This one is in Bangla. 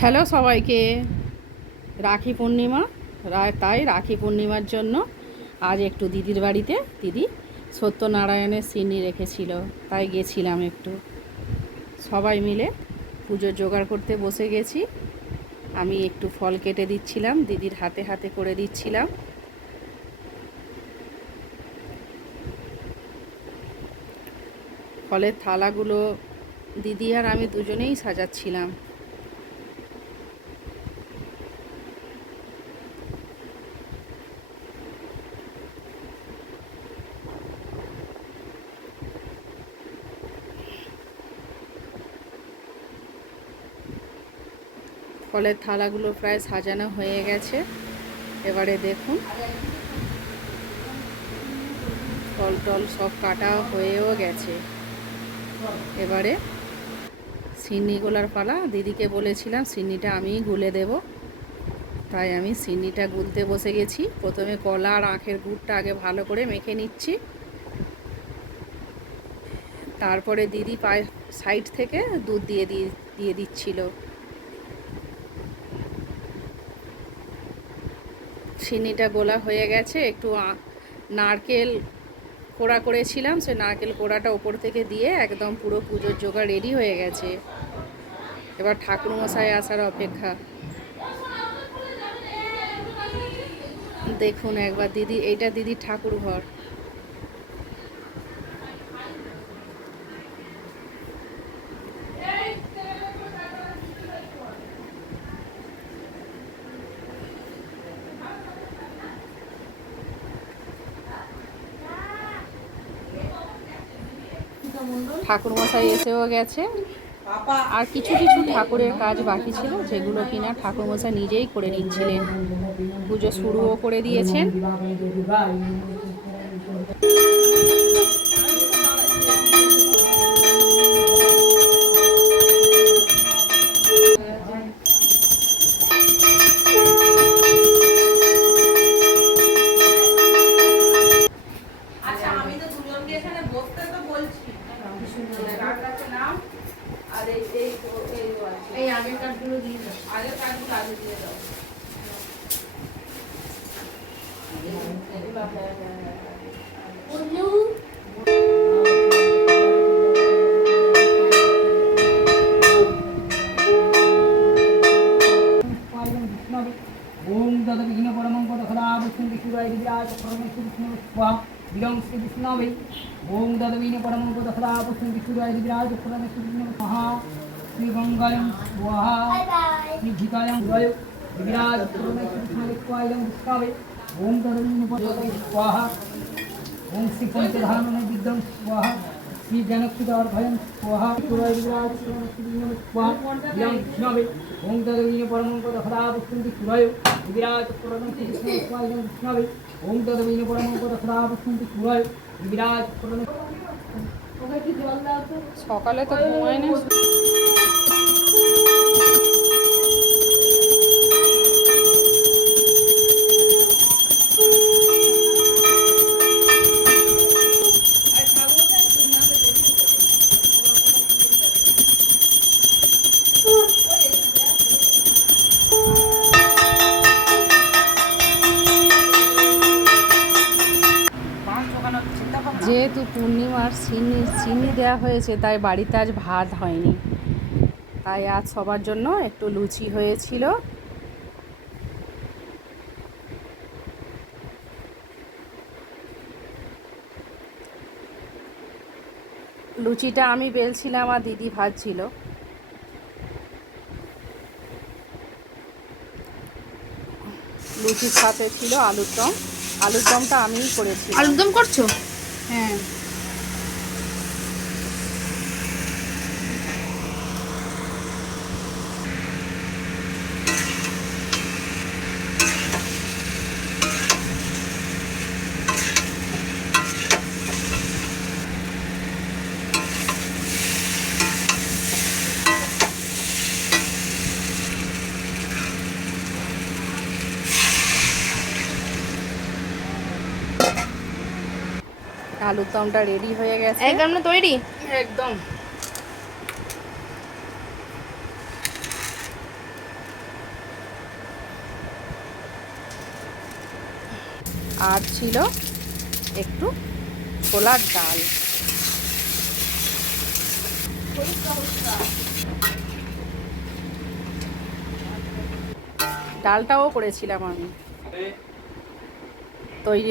হ্যালো সবাইকে। রাখি পূর্ণিমা, তাই রাখি পূর্ণিমার জন্য আজ একটু দিদির বাড়িতে দিদি সত্যনারায়ণের সিন্নি রেখেছিল, তাই গেছিলাম একটু। সবাই মিলে পুজোর জোগাড় করতে বসে গেছি। আমি একটু ফল কেটে দিচ্ছিলাম, দিদির হাতে হাতে করে দিচ্ছিলাম। ফলের থালাগুলো দিদি আর আমি দুজনেই সাজাচ্ছিলাম। ফলের থালাগুলো প্রায় সাজানো হয়ে গেছে। এবারে দেখুন, ফল টল সব কাটা হয়েও গেছে। এবারে সিন্নি গোলার পালা। দিদিকে বলেছিলাম সিন্নিটা আমিই গুলে দেব, তাই আমি সিন্নিটা গুলতে বসে গেছি। প্রথমে কলা আর আখের গুড়টা আগে ভালো করে মেখে নিচ্ছি, তারপরে দিদি সাইড থেকে দুধ দিয়ে দিচ্ছিল। সিন্নিটা গোলা হয়ে গেছে। একটু নারকেল কোড়া করেছিলাম, সে নারকেল কোড়াটা ওপর থেকে দিয়ে একদম পুরো পুজোর জোগাড় রেডি হয়ে গেছে। এবার ঠাকুরমশাই আসার অপেক্ষা। দেখুন একবার দিদি, এইটা দিদির ঠাকুর ঘর। ঠাকুরমশাই এসেও গেছে। আর কিছু কিছু ঠাকুরের কাজ বাকি ছিল, যেগুলো কিনা ঠাকুরমশাই নিজেই করে নিচ্ছিলেন। পুজো শুরুও করে দিয়েছেন। আগের কার্ডগুলো দিয়ে দাও, আগের কার্ডগুলো আগে দিয়ে দাও। ओम तद विघ्न परमं पद खला विष्णु विष्णुराय विराज परमेश्वर विष्णु स्वाहा विलंग श्री विष्णुवे। ओम तद विघ्न परमं पद खला विष्णु विष्णुराय विराज परमेश्वर विष्णु स्वाहा श्री मंगलं स्वाहा श्री धिकायं वायु विराज परमेश्वर विष्णु स्वाहा विष्णुवे। ओम तद विघ्न पद स्वाहा ओम श्री पंचधाम विद्यं स्वाहा श्री जनक्षुदार भयं स्वाहा विराज स्वाहा विलंग विष्णुवे। ओम तद विघ्न परमं पद खला विष्णु विष्णुराय विराज परमेश्वर विष्णु स्वाहा विष्णुवे। ओम तद विघ्न परमं पद खला विष्णु विष्णुराय विराज परमेश्वर। সকালে তো ঘুমায় না। যেহেতু পূর্ণিমার চিনি দেওয়া হয়েছে, তাই বাড়িতে আজ ভাত হয়নি, তাই আজ সবার জন্য একটু লুচি হয়েছিল। লুচিটা আমি বেলছিলাম আর দিদি ভাজছিল। লুচির সাথে ছিল আলুর দম। আলুর দমটা আমিই করেছি। আলুর দম করছো? হ্যাঁ। আলুর দমটা রেডি হয়ে গেছে। একদম না তৈরি? একদম। আর ছিল একটু ছোলার ডাল। ডালটাও করেছিলাম আমি তৈরি।